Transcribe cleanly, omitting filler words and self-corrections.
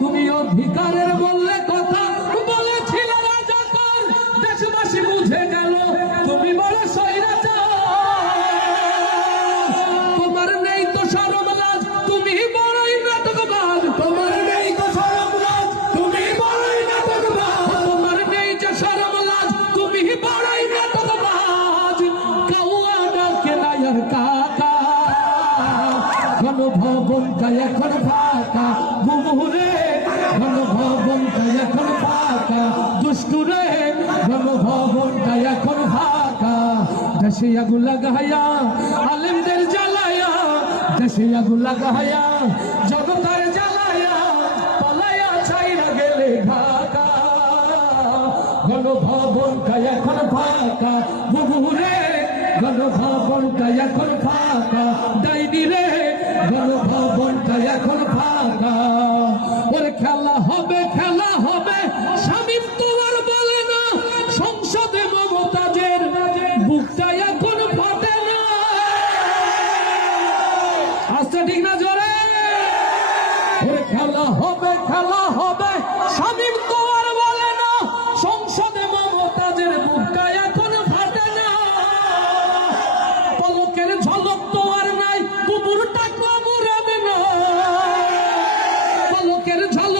তুমি অধিকারের বললে কথা বলেছিল রাজাকার, দেশবাসী বুঝে গেল তুমি বড় স্বৈরাচার। তোমার নেই তো শরম লাজ, তুমি বড়ই নাটকবাজ। তোমার নেই তো শরম লাজ, তুমি বড়ই নাটকবাজ। তোমার নেই যে শরম লাজ, তুমি বড়ই নাটকবাজ। কাউয়া ডাকে নায়ার কাকা, গণভবনটা এখন ফাঁকা। বুবুরে গণভবনটা এখন ফাঁকা, দুষ্টুরে গণভবনটা এখন ফাঁকা। দেশে আগুন লাগায়া আলেমদের জ্বালায়া, দেশে আগুন লাগায়া জনতার জ্বালায়া, পালায়া ছাইরা গেলে ঢাকা। গণভবনটা এখন ফাঁকা, বুবুরে গণভবনটা এখন ফাঁকা। ডাইনি রে গণভবনটা এখন ফাঁকা। ওর খেলা হবে, খেলা হবে, শামীম তো আর বলে না। সংসদে মমতাজের বুকটা এখন ফাটে না। আচ্ছা ঠিক না জোরে? ওর খেলা হবে, খেলা হবে, শামীম তো আর বলে না। সংসদে মমতাজের বুকটা এখন ফাটে না। পলকের ঝলক তো আর নাই, কুমুরটা কুমুরাবে না। পলকের ঝলক